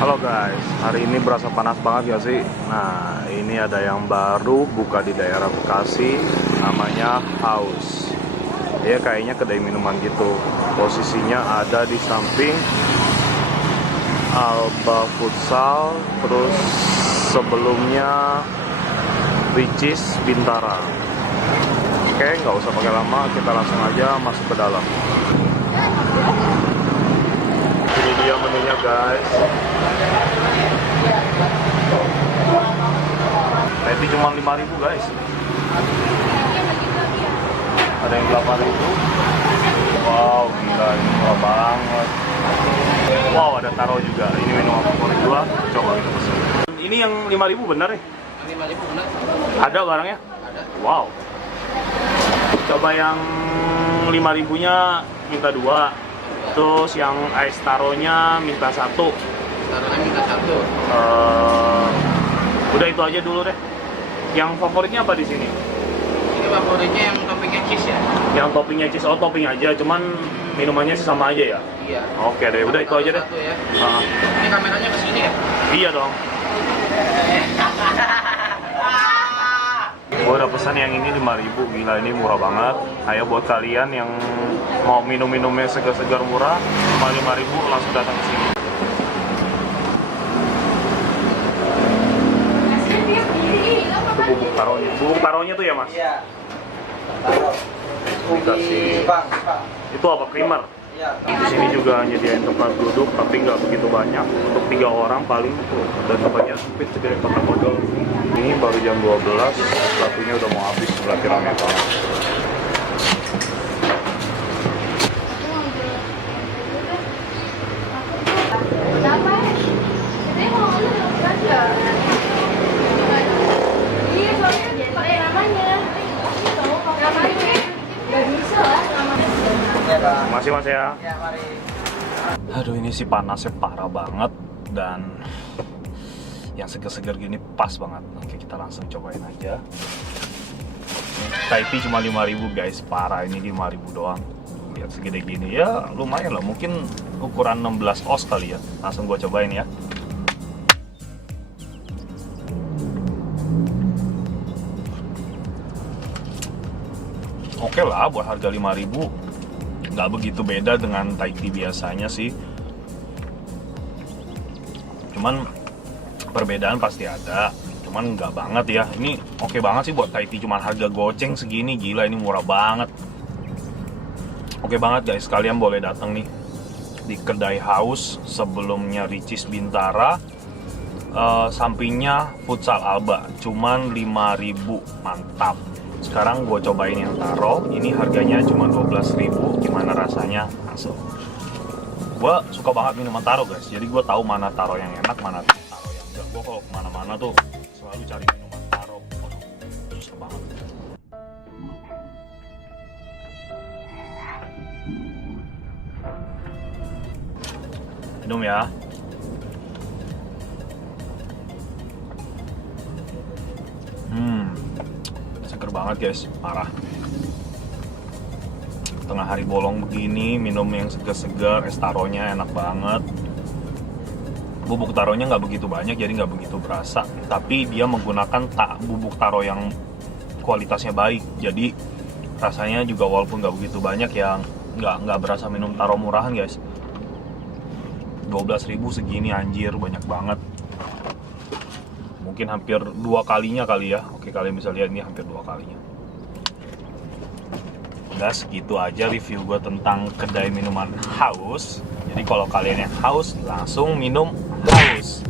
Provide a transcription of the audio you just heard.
Halo guys, hari ini berasa panas banget ya sih. Nah, ini ada yang baru buka di daerah Bekasi, namanya Haus. Dia kayaknya kedai minuman gitu. Posisinya ada di samping Alba Futsal, terus sebelumnya Ricis Bintara. Oke, nggak usah pakai lama, kita langsung aja masuk ke dalam. Ini dia menunya guys. Tapi cuma 5.000 guys. Ada yang 8.000. Wow, gila, ini murah banget. Wow, ada taro juga. Ini minuman favorit gua. Coba kita pesen. Ini yang 5.000 bener nih? 5.000 bener. Ada barangnya? Ada. Wow. Coba yang 5.000-nya minta 2. Terus yang es taronya minta 1. Taruhnya minta 1. Udah itu aja dulu deh. Yang favoritnya apa di sini? Ini favoritnya yang toppingnya cheese ya? Yang toppingnya cheese, oh topping aja, cuman minumannya sih sama aja ya? Iya. Oke deh, udah itu aja deh. Satu ya. Nah, Ini kameranya ke sini ya? iya dong. Gue udah pesan yang ini 5.000, gila ini murah banget. Ayo buat kalian yang mau minum-minumnya segar-segar murah, cuma 5.000 langsung datang ke sini. Itu bubuk taronya. Bubuk taronya tuh ya mas? Iya. Taruh. Dikasih. Bang. Itu apa? Creamer? Iya. Di sini juga nyediain tempat duduk, tapi nggak begitu banyak. Untuk 3 orang paling tuh. Dan tempatnya sempit segede kotak odol. Ini baru jam 12, satunya udah mau habis, berarti rame banget. Masih mas ya? Ya, mari. Aduh ini sih panasnya parah banget dan yang seger-seger gini pas banget. Oke kita langsung cobain aja. Thai tea cuma 5.000 guys, parah ini 5.000 doang. Lihat segede gini ya lumayan lah, mungkin ukuran 16 oz kali ya. Langsung gua cobain ya. Oke lah buat harga 5.000 nggak begitu beda dengan Thai tea biasanya sih. Cuman perbedaan pasti ada, cuman nggak banget ya. Ini oke banget sih buat Thai tea, cuman harga goceng segini, gila ini murah banget. Oke banget guys, kalian boleh datang nih di kedai Haus, sebelumnya Ricis Bintara, sampingnya Futsal Alba, cuman 5.000, mantap. Sekarang gue cobain yang taro, ini harganya cuma 12.000, gimana rasanya? Langsung. Gue suka banget minuman taro guys, jadi gue tahu mana taro yang enak, mana taro yang enggak. Gue kalau kemana-mana tuh selalu cari minuman taro. Susah banget. Minum ya. Seger banget guys, parah. Tengah hari bolong begini, minum yang segar-segar, es taronya enak banget. Bubuk taronya nggak begitu banyak, jadi nggak begitu berasa. Tapi dia menggunakan bubuk taro yang kualitasnya baik, jadi rasanya juga walaupun nggak begitu banyak ya nggak berasa minum taro murahan guys. 12.000 segini anjir, banyak banget. Mungkin hampir 2 kalinya kali ya. Oke kalian bisa lihat ini hampir 2 kalinya. Udah segitu aja review gue tentang kedai minuman Haus. Jadi kalau kalian yang haus langsung minum Haus.